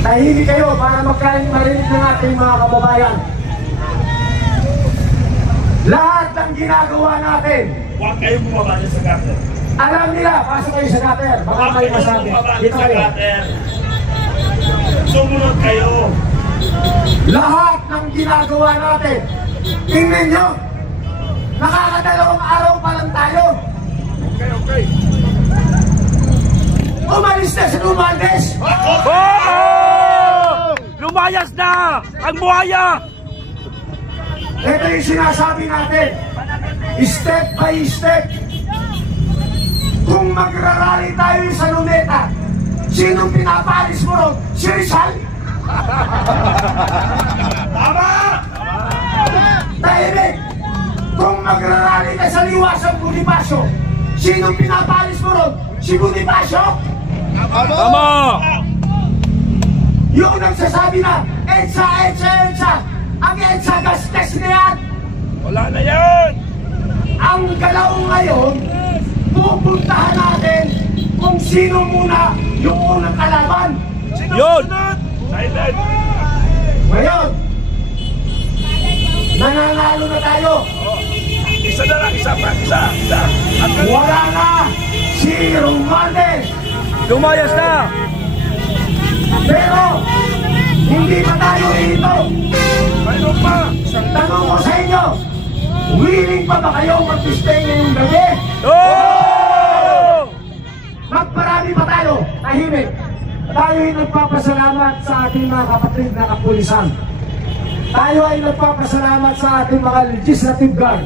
Tahimik kayo para marinig ng ating mga kababayan. Lahat ng ginagawa natin, huwag kayong bumaba sa gutter. alam nila, pasok kayo sa gutter. Baka may masabi. Dito kayo. Sumunod kayo. Lahat ng ginagawa natin, tingnan nyo, nakakadalawang araw pa lang tayo. Okay. Umalis na si Romualdez. Lumayas na ang buhaya! Ito yung sinasabi natin, step by step. Kung magrarally tayo sa Luneta, sinong pinapalis mo ron? Si Rizal? Tama! Tahimik! Kung magrarally ka sa Liwasang Bonifacio, sinong pinapalis mo ron? Si Bonifacio? Tama! Yung nagsasabi na, EDSA! Ang EDSA gastes na yan! Wala na yan! Ang galaw ngayon, pupuntahan natin kung sino muna yung unang kalaban. Yun! Silent! Ngayon, nananalo na tayo. Isa na lang, isa. Wala na si Romualdez. Lumayas na! Pero, hindi pa tayo rito. Mayroon pa! Tanong ko sa inyo, willing pa ba kayo mag-stay ngayong gabi? Oh! Magparami pa tayo, tahimik. Tayo ay nagpapasalamat sa ating mga kapatid na kapulisan. Tayo ay nagpapasalamat sa ating mga legislative guard.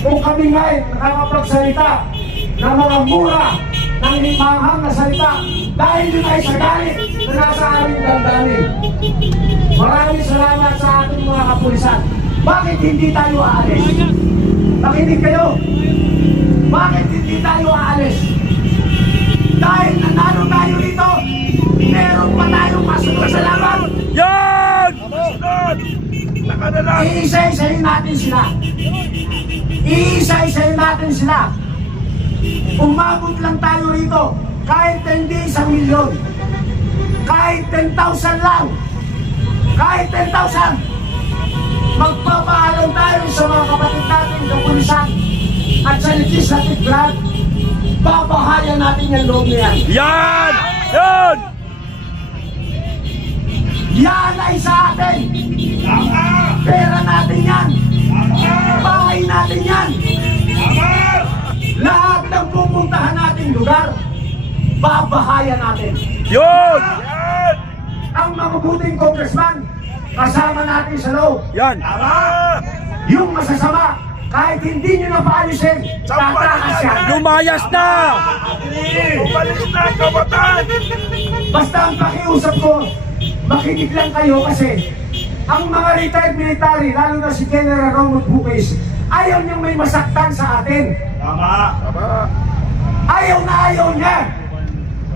Kung kami ngayon nakakapagsalita ng mga mura, ng limanghang na salita, dahil yun ay sa galit na nasa aming damdamin. Maraming salamat sa ating mga kapulisan. Bakit hindi tayo aalis? Makinig kayo. Bakit hindi tayo aalis? Dahil nanalo tayo rito, meron pa tayong masunod sa laban. Yan! Sunod! Naka na lang! Iisa-isayin natin sila. Iisa-isayin natin sila. Umabot lang tayo rito, kahit hindi 1 milyon, kahit 10,000 lang, kahit 10,000. Magpapaalam tayo sa mga kapatid natin sa pulisan at sa legislative branch. Babahayan natin yung loob na yan. Yan! Yan! Yan ay sa atin. Tama! Pera natin yan. Tama! Bahay natin yan. Tama! Lahat ng pupuntahan nating lugar, babahayan natin. Yun! Yan! Ang mabubuting congressman, kasama natin sa loob. Yan! Tama! Yung masasama, kahit hindi nyo na paalisin, tatakas yan. Lumayas na! Umalis na ang kabatan! Basta ang pakiusap ko, makinig lang kayo kasi ang mga retired military, lalo na si General Romul Bukis, ayaw niyang may masaktan sa atin. Tama! Ayaw na ayaw niya.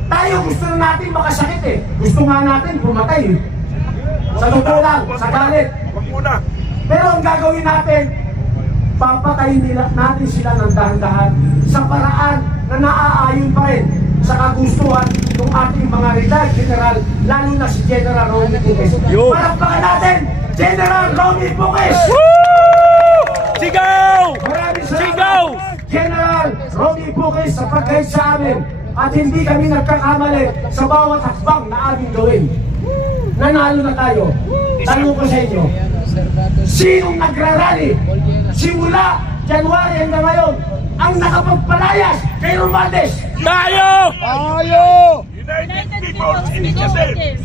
Tayo gusto na natin makasakit eh. Gusto nga natin pumatay eh. Sa totoo lang, sa galit. Huwag muna! Pero ang gagawin natin, papatayin natin sila ng dahan-dahan sa paraan na naaayon pa rin sa kagustuhan ng ating mga retired general, lalo na si General Romy Bukis. Yo. Palakpakan natin, General Romy Bukis! Woo! Sigaw! Maraming salamat, Sigaw! General Romy Bukis, sa pag-guide sa amin at hindi kami nagkakamali sa bawat hakbang na aming gawin. Nanalo na tayo. Tanong ko sa inyo, sinong nagrarally simula January hanggang ngayon ang nakapagpalayas kay Romualdez? Tayo! United People's Initiative!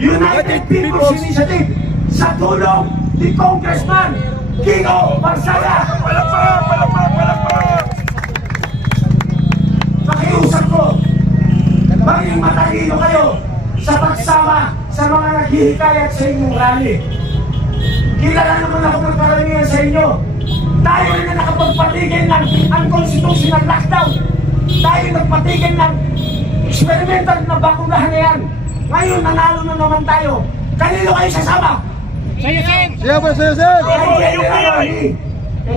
United People's Initiative sa tulong ni Congressman Kiko Barsaga. Palakpak! Pakiusap ko, maging matalino kayo sa pagsama sa mga naghihikayat sa inyong rally. Kilala naman ako ng karamihan sa inyo. Tayo na nakapagpatigil ng unconstitutional lockdown. Tayo nagpatigil ng experimental na bakunahan na yan. Ngayon, nanalo na naman tayo. Kanino kayo sasama? Kay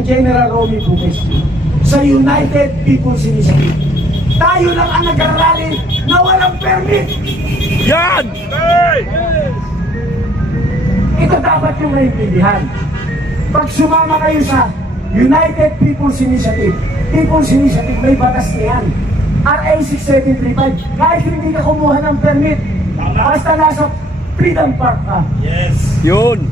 General Romy Bukis sa United People's Initiative. Tayo lang ang nag-rally na walang permit. Yan! Hey! Ito dapat yung naiintindihan. Pag sumama kayo sa United People's Initiative, may batas na yan. RA 6735, kahit hindi ka kumuha ng permit, basta nasa Freedom Park ka. Yun!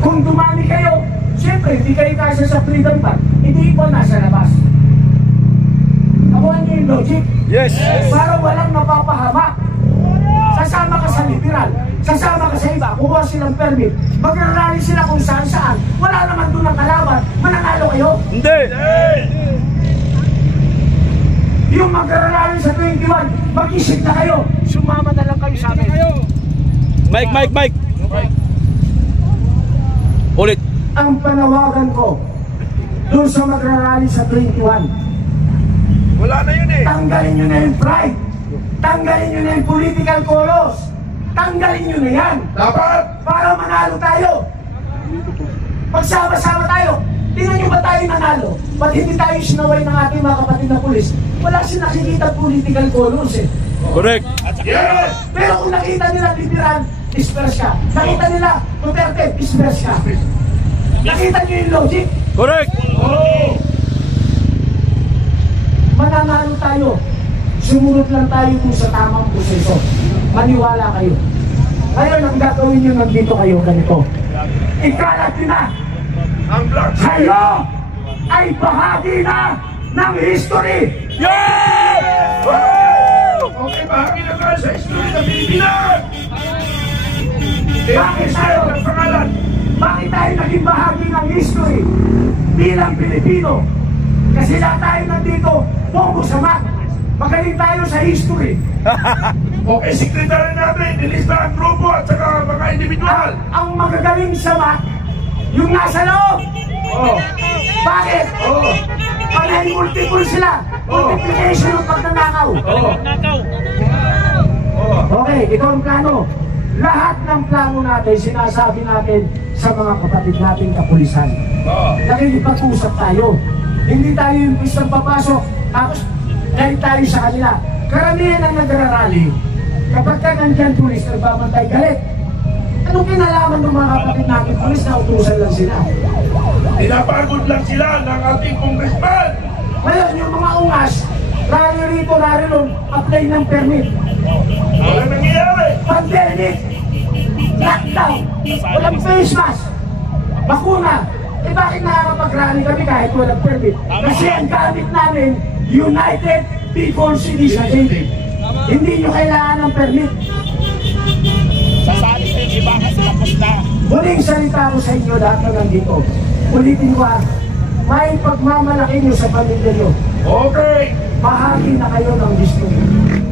Kung dumami kayo, siyempre hindi kayo kasya sa Freedom Park, hindi po nasa labas. Nakuha niyo yung logic? Yes! Para walang mapapahamak. Sasama ka sa liberal, sasama ka sa iba, kukuha silang permit, magrarally sila kung saan-saan, wala naman doon ang kalaban, mananalo kayo. Hindi! Yung magrarally sa 21, mag-isip na kayo, sumama na lang kayo sa amin. Mike! Ulit! Ang panawagan ko, doon sa magrarally sa 21, Wala na yun eh. tanggalin nyo na yung pride, tanggalin nyo na yung political colors, tanggalin nyo na yan. Dapat! Para manalo tayo. Magsama-sama tayo. Tingnan nyo ba tayo nanalo? Ba't hindi tayo sinaway ng ating mga kapatid na pulis? Wala siya nakikita political colors eh. Correct! Yes! Pero kung nakita nila liberal, disperse ka. Nakita nila Duterte, disperse ka. Nakita nyo yung logic? Correct! Oh! Mananalo tayo. Sumunod lang tayo kung sa tamang proseso. Maniwala kayo. Ngayon, ang gagawin nyo nandito kayo ganito. Ikalat nyo na! Ang black Kayo ay bahagi na ng history! Yan! Okay, bahagi na tayo sa history ng Pilipinas! Bakit tayo? Ang pangalan! Bakit tayo naging bahagi ng history bilang Pilipino? Kasi lahat tayo nandito, bongo sa mat. Magaling tayo sa history. Okay, sekretary natin, nilista ang grupo at saka mga individual. Ang magagaling sa mat, yung nasa loob. Oh! Bakit? Oh! Panay multiple sila. Multiplication ng pagnanakaw. Oh! Oh! Okay, ito ang plano. Lahat ng plano natin, sinasabi natin sa mga kapatid nating kapulisan. Oh! Nakikipag-usap tayo. Hindi tayo yung isang papasok, tapos galit tayo sa kanila. Karamihan ang nagrarally, kapag ka nandyan pulis, nagbabantay galit. Anong kinalaman ng mga kapatid natin pulis na utusan lang sila? Pinapagod lang sila ng ating congressman. Ngayon, yung mga ungas, rally rito, rally ron, apply ng permit. Wala nangyayari. Pandemic, lockdown, walang face mask, bakuna. Eh bakit nakakapag-rally kami kahit walang permit? Kasi ang gamit namin, United People's Initiative. Hindi nyo kailangan ng permit. Sasali sa iba kasi tapos na. Muling salita ko sa inyo lahat na nandito. Ulitin ko may pagmamalaki nyo sa pamilya nyo. Okay. Bahagi na kayo ng history.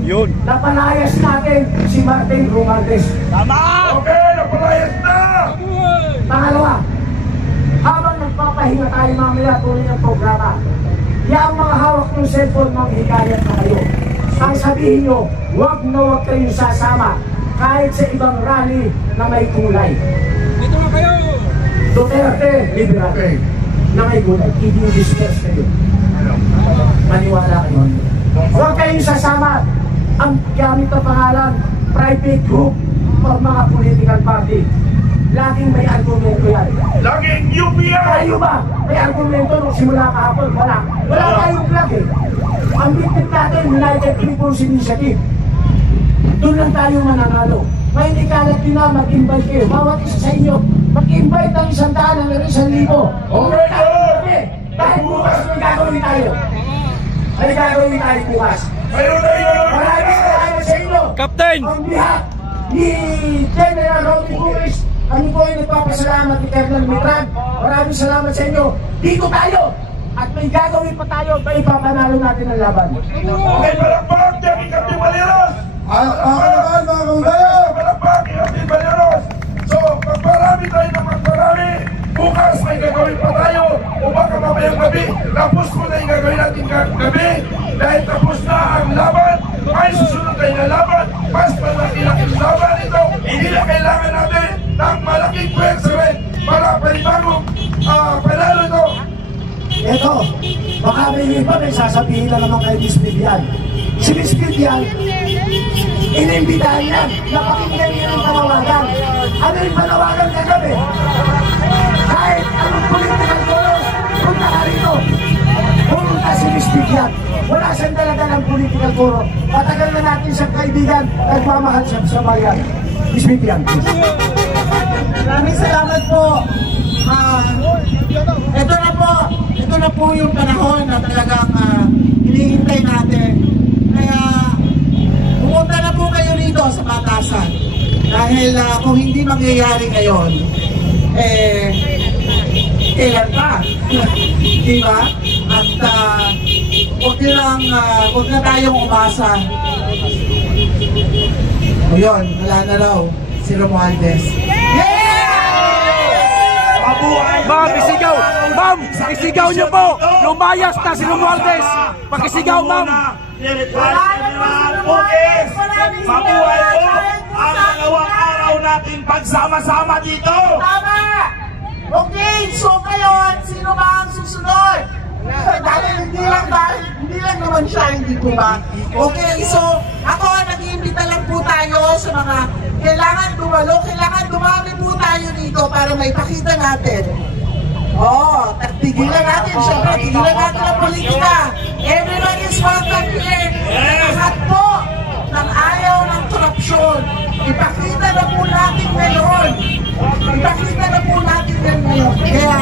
Yun! Napalayas natin si Martin Romualdez. Tama! Okay, napalayas na. Pangalawa, habang nagpapahinga tayo mamaya tuloy ng programa, yung mga hawak ng cellphone, mga hikayat na kayo. Ang sabihin nyo, huwag na huwag kayong sasama kahit sa ibang rally na may kulay. Dito na kayo! Duterte, liberal. Na may kulay, i-disperse kayo. Maniwala kayo. Huwag kayong sasama. Ang gamit na pangalan, private group or mga political party. Laging may argumento yan. Laging UPI. Kayo ba? May argumento nung simula kahapon? Wala. Wala tayong flag eh. Ang bitbit natin, United People's Initiative. Doon lang tayo mananalo. May ikalat din na mag-invite kayo. Bawat isa sa inyo, mag-invite ng 100 hanggang 1,000. Okay, good. Dahil bukas may gagawin tayo. May gagawin tayo bukas. Mayroon na yun. Maraming salamat sa inyo. Captain! On behalf ni General Rodney Puris, kami po ay nagpapasalamat ni Colonel Mitran. Maraming salamat sa inyo. Dito tayo. At may gagawin pa tayo. May ipapanalo natin ang laban. Okay, palakpak. Diyan Captain Baleros. Naman mga kababayan! Palakpak, Captain Baleros. So, magparami tayo ng magparami. Bukas may gagawin pa tayo. O baka mamayang gabi. Tapos ko na yung gagawin natin gabi. Dahil tapos na ang laban. May susunod tayo na laban. Mas malaking laban ito. Hindi na kailangan natin ng malaking pwersa rin para panibagong panalo ito. Eto, baka may iba may sasabihin na naman kay Miss Vivian. Si Miss Vivian yan, inimbitahan yan, napakinggan niya ng panawagan. Ano yung panawagan kagabi? Kahit anong political colors, punta ka rito. Pumunta si Miss Bigyan. Wala siyang talaga ng political color. Matagal na natin siyang kaibigan, nagmamahal siya sa bayan. Miss Bigyan, please. Maraming salamat po. Ito na po yung panahon na talagang hinihintay natin. Kaya pumunta na po kayo rito sa Batasan. Dahil kung hindi mangyayari ngayon, kailan pa? Diba? At huwag na tayong umasa. O yun, wala na raw si Romualdez. Ma'am, isigaw! Ma'am, isigaw niyo po! Lumayas na si Romualdez! Pakisigaw, ma'am! Mabuhay po ang dalawang araw natin pagsama-sama dito. Tama! Okay, so ngayon, sino ba ang susunod? Dahil hindi lang naman siya, hindi po ba? Okay, so ako, nag-iimbita lang po tayo sa mga kailangan dumami po tayo dito para may pakita natin. Tigilan natin, syempre, tigilan natin ang politika. Everybody is welcome here. Lahat po ng ayaw ng korupsyon. Ipakita na po natin ngayon. Kaya